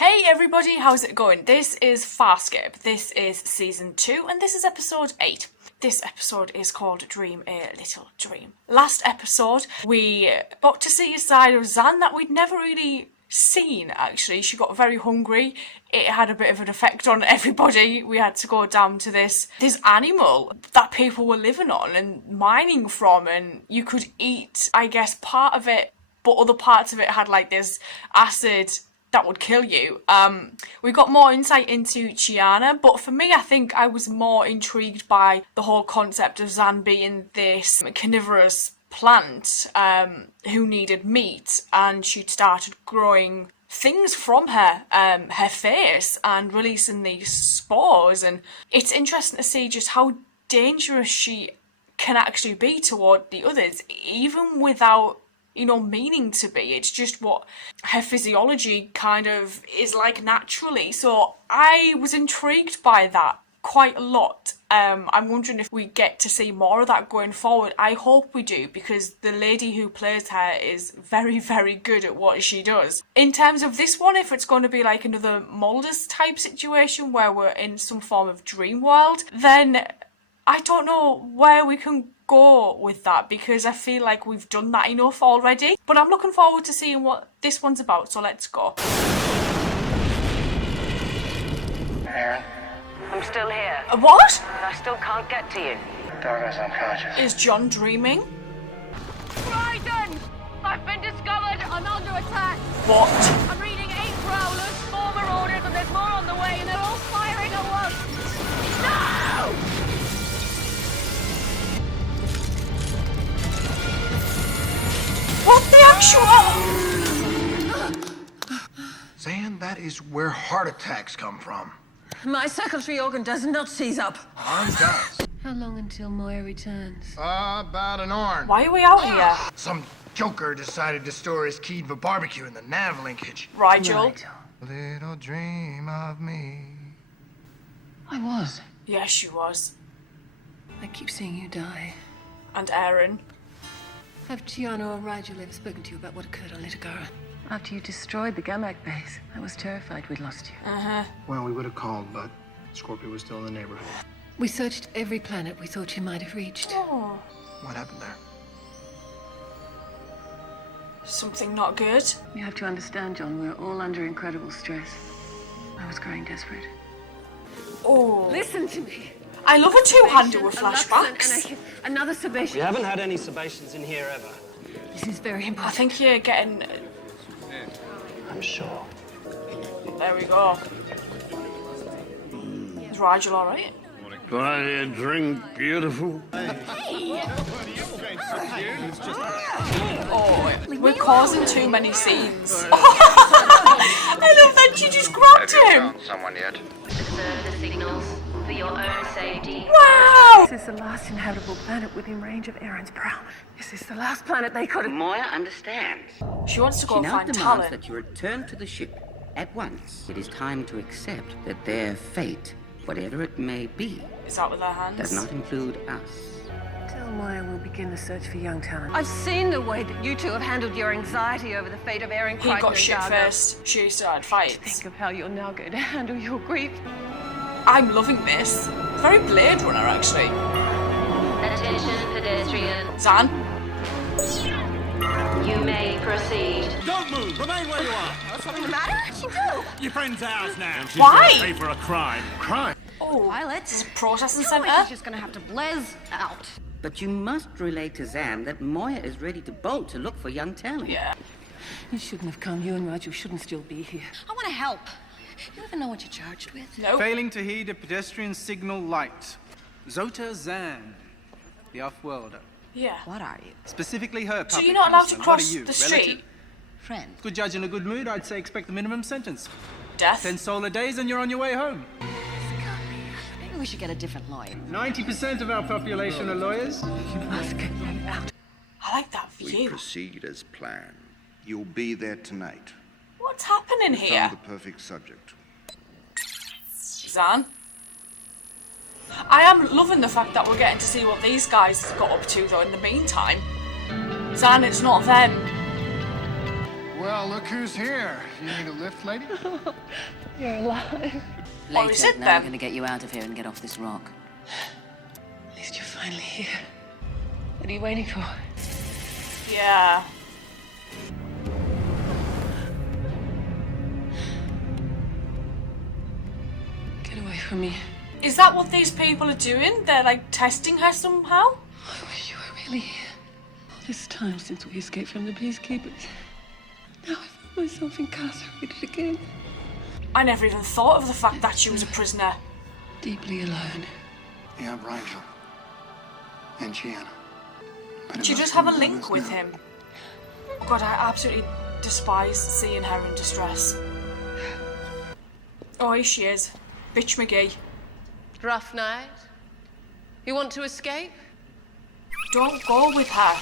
Hey everybody, how's it going? This is Farscape, this is Season 2, and this is Episode 8. This episode is called Dream a Little Dream. Last episode, we got to see a side of Zahn that we'd never really seen, actually. She got very hungry. It had a bit of an effect on everybody. We had to go down to this animal that people were living on and mining from, and you could eat, I guess, part of it, but other parts of it had like this acid that would kill you. We got more insight into Chiana, but for me, I think I was more intrigued by the whole concept of Zahn being this carnivorous plant who needed meat, and she'd started growing things from her face and releasing these spores, and it's interesting to see just how dangerous she can actually be toward the others, even without meaning to be. It's just what her physiology kind of is like naturally. So I was intrigued by that quite a lot. I'm wondering if we get to see more of that going forward. I hope we do, because the lady who plays her is very, very good at what she does. In terms of this one, if it's going to be like another Molders type situation where we're in some form of dream world, then I don't know where we can go with that, because I feel like we've done that enough already. But I'm looking forward to seeing what this one's about, so let's go. Aaron? I'm still here. What? But I still can't get to you. Darga's unconscious. Is John dreaming? Raiden! I've been discovered. I'm under attack. What? I'm reading 8 prowlers, 4 marauders, and there's more on the way, and they're all firing at once. No! What the actual... Zahn, that is where heart attacks come from. My circulatory organ does not seize up. Mine does. How long until Moya returns? About an hour. Why are we out here? Some joker decided to store his key to a barbecue in the nav linkage. Rigel? Little dream of me. I was. Yes, she was. I keep seeing you die. And Aaron. Have Chiana or Rigel ever spoken to you about what occurred on Litagara? After you destroyed the Gamak base, I was terrified we'd lost you. Well, we would have called, but Scorpio was still in the neighborhood. We searched every planet we thought you might have reached. Oh. What happened there? Something not good? You have to understand, John, we're all under incredible stress. I was growing desperate. Oh. Listen to me. I love a two-hander with flashbacks. And another sebation. We haven't had any sebaceans in here ever. This is very I important. think you're getting... I'm sure. There we go. Is Rigel alright? Buy a drink, beautiful. Oh, we're causing too many scenes. I love that she just grabbed Have you him. found someone yet? Observe the signals for your own safety. Wow! This is the last inhabitable planet within range of Aaron's prowl. This is the last planet they could have... Moya understands. She wants to She go now find demands talent. that you return to the ship at once. It is time to accept that their fate, whatever it may be, Is that with her hands? does not include us. Tell Moya we'll begin the search for young talent. I've seen the way that you two have handled your anxiety over the fate of Aaron He Crichton got and shit Dargo. first. She started fights. Think of how you're now going to handle your grief. I'm loving this. Very Blade Runner, actually. Attention, pedestrian. Zahn? You may proceed. Don't move! Remain where you are! What's something the matter? What'd you do? Your friend's ours now. She's Why? gonna pay for a crime. Crime? Oh, Pilots. processing Surely centre? she's just going to have to blaze out. But you must relay to Zahn that Moya is ready to bolt to look for young talent. Yeah. You shouldn't have come. You and Rigel shouldn't still be here. I want to help. You even know what you're charged with? No. Failing to heed a pedestrian signal light. Zota Zahn, the off-worlder. Yeah. What are you? Specifically her So public you're not allowed to concern. What are cross you, the relative? street? Friend. Good judge in a good mood, I'd say expect the minimum sentence. Death? 10 solar days and you're on your way home. Maybe we should get a different lawyer. 90% of our population are lawyers. You must get them out. I like that We view. proceed as planned. You'll be there tonight. What's happening here? Found the perfect subject. Zahn? I am loving the fact that we're getting to see what these guys got up to, though, in the meantime. Zahn, it's not them. Well, look who's here. You need a lift, lady? You're alive. Later, is it now then? we're going to get you out of here and get off this rock. At least you're finally here. What are you waiting for? Yeah. Get away from me. Is that what these people are doing? They're like testing her somehow? I wish you were really here. All this time since we escaped from the peacekeepers. Now I find myself incarcerated again. I never even thought of the fact that she was a prisoner. Deeply alone. Yeah, Rigel. And Gianna. But She does have a link with him. God, I absolutely despise seeing her in distress. Oh, here she is. Bitch McGee. Rough night? You want to escape? Don't go with her.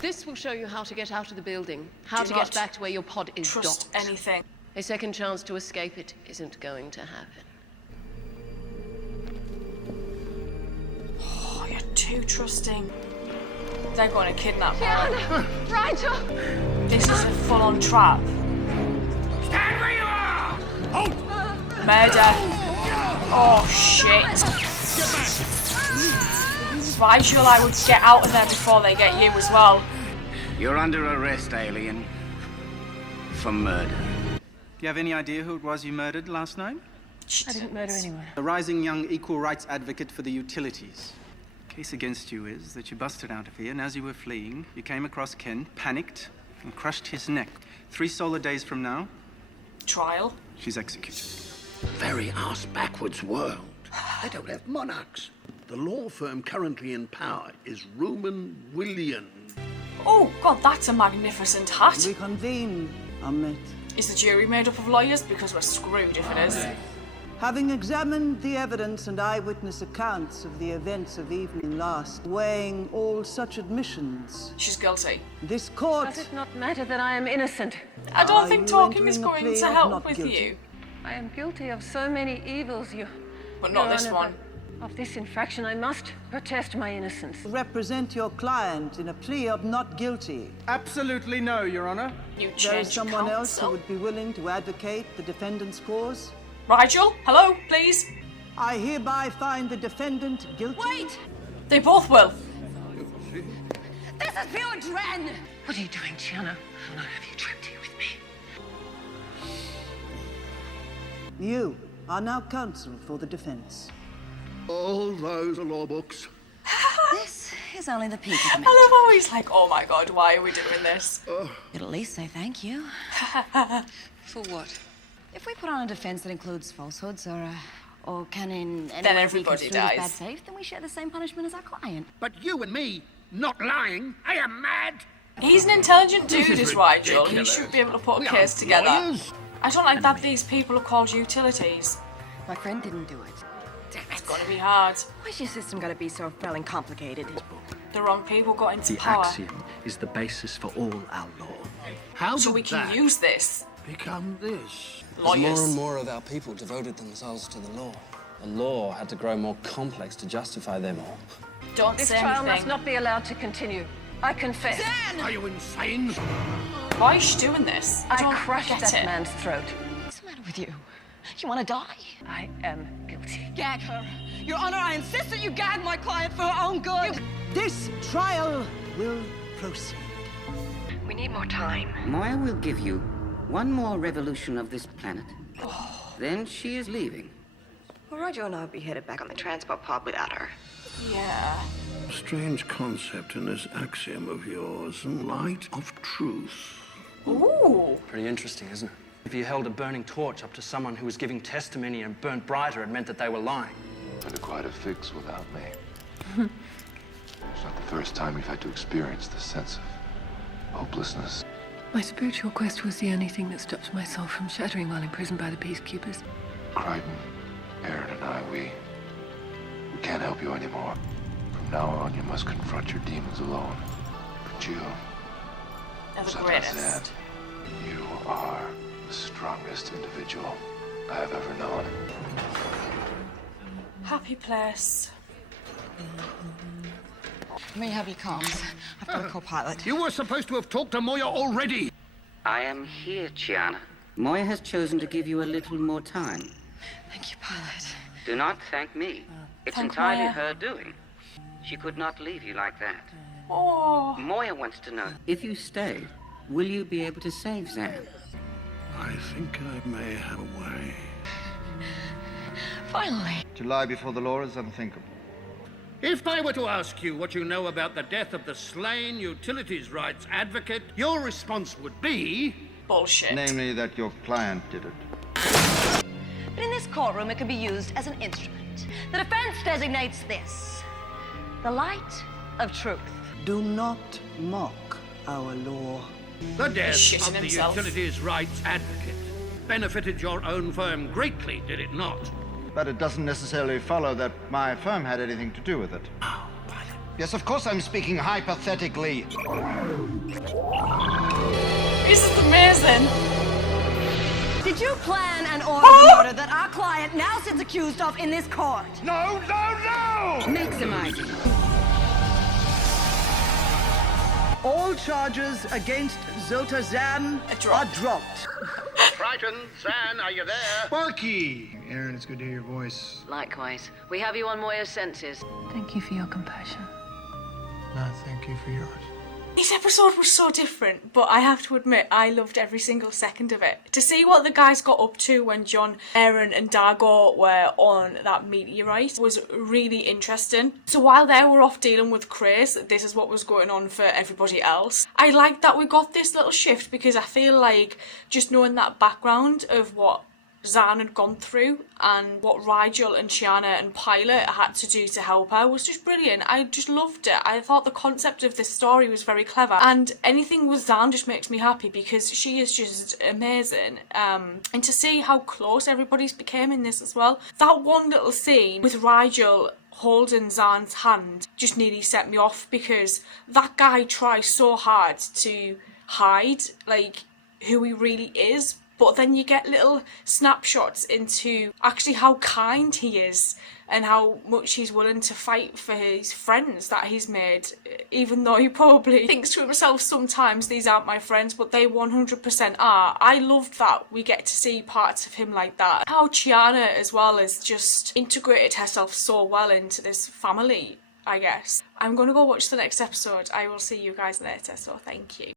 This will show you how to get out of the building. How Do to not get back to where your pod is Trust docked. anything. A second chance to escape it isn't going to happen. Oh, you're too trusting. They're going to kidnap her. Gianna! Rigel! This is a full-on trap. Stand where you are! Halt! Murder. Oh, shit. Rigel, I would get out of there before they get you as well. You're under arrest, alien. For murder. Do you have any idea who it was you murdered last night? I didn't murder anyone. A rising young equal rights advocate for the utilities. Case against you is that you busted out of here, and as you were fleeing, you came across Ken, panicked, and crushed his neck. 3 solar days from now, Trial. she's executed. Very ass-backwards world. They don't have monarchs. The law firm currently in power is Ruman William. Oh, God, that's a magnificent hat. Reconvene, Ahmed. Is the jury made up of lawyers? Because we're screwed if it is. Having examined the evidence and eyewitness accounts of the events of evening last, weighing all such admissions, She's guilty. this court... Does it not matter that I am innocent? I don't Are think you talking is entering a going plea to of help not with guilty? you. I am guilty of so many evils, But not Your this Honor, one. but of this infraction, I must protest my innocence. represent your client in a plea of not guilty. Absolutely no, Your Honor. You There is changed someone else who counsel. would be willing to advocate the defendant's cause. Rigel, hello, please. I hereby find the defendant guilty. Wait! They both will. This is pure Dren! What are you doing, Gianna? I'll not have you trapped here with me. You are now counsel for the defense. All those are law books. This is only the peak of the I mountain. love how he's like, oh my God, why are we doing this? You'd at least say thank you. For what? If we put on a defense that includes falsehoods or can in any Then way be everybody construed as dies. bad faith, then we share the same punishment as our client. But you and me, not lying. I am mad. He's an intelligent dude, This is is Rigel. He ridiculous. should be able to put a We case aren't together. lawyers. I don't like that these people are called utilities. My friend didn't do it. Damn It's it. gonna be hard. Why's your system gotta be so fell and complicated? The wrong people got into The power. axiom is the basis for all our law. How So did we can that use this. become this? Lawyers. More and more of our people devoted themselves to the law. The law had to grow more complex to justify them all. Don't This say trial must anything. not be allowed to continue. I confess. Are you insane? Why is she doing this? I I don't crushed get that it. man's throat. What's the matter with you? You wanna die? I am guilty. Gag her. Your Honor, I insist that you gag my client for her own good. This trial will proceed. We need more time. Moya will give you one more revolution of this planet. Then she is leaving. Well, Roger and I will be headed back on the transport pod without her. Yeah. Strange concept in this axiom of yours, light of truth. Ooh. Pretty interesting, isn't it? If you held a burning torch up to someone who was giving testimony and burnt brighter, it meant that they were lying. Had quite a fix without me. It's not the first time we've had to experience this sense of hopelessness. My spiritual quest was the only thing that stopped my soul from shattering while imprisoned by the peacekeepers. Crichton, Aaron, and I, we can't help you anymore. From now on, you must confront your demons alone. But you, They're the Zahn, greatest. you are the strongest individual I have ever known. Happy place. Let me have your comms. I've got a co-pilot. You were supposed to have talked to Moya already. I am here, Chiana. Moya has chosen to give you a little more time. Thank you, pilot. Do not thank me. It's Thank entirely Moya. her doing. She could not leave you like that. Oh. Moya wants to know, if you stay, will you be able to save Zahn? I think I may have a way. Finally. To lie before the law is unthinkable. If I were to ask you what you know about the death of the slain utilities rights advocate, your response would be... Bullshit. Namely, that your client did it. But in this courtroom, it can be used as an instrument. The defense designates this the light of truth. Do not mock our law. The death Shitting of the himself. utilities rights advocate benefited your own firm greatly, did it not? But it doesn't necessarily follow that my firm had anything to do with it. Yes, of course I'm speaking hypothetically. This is amazing. Did you plan and order the murder that our client now sits accused of in this court? No, no, no! Maximizing. All charges against Zota Zahn are dropped. Triton, Zahn, are you there? Sparky! Aaron, it's good to hear your voice. Likewise. We have you on Moya's senses. Thank you for your compassion. No, thank you for yours. This episode was so different, but I have to admit, I loved every single second of it. To see what the guys got up to when John, Aaron and Dargo were on that meteorite was really interesting. So while they were off dealing with Chris, this is what was going on for everybody else. I like that we got this little shift because I feel like just knowing that background of what Zahn had gone through and what Rigel and Chiana and Pilot had to do to help her was just brilliant. I just loved it. I thought the concept of this story was very clever, and anything with Zahn just makes me happy because she is just amazing. And to see how close everybody's became in this as well. That one little scene with Rigel holding Zahn's hand just nearly set me off because that guy tries so hard to hide like who he really is. But then you get little snapshots into actually how kind he is and how much he's willing to fight for his friends that he's made, even though he probably thinks to himself sometimes these aren't my friends, but they 100% are. I loved that we get to see parts of him like that. How Chiana as well has just integrated herself so well into this family, I guess. I'm going to go watch the next episode. I will see you guys later, so thank you.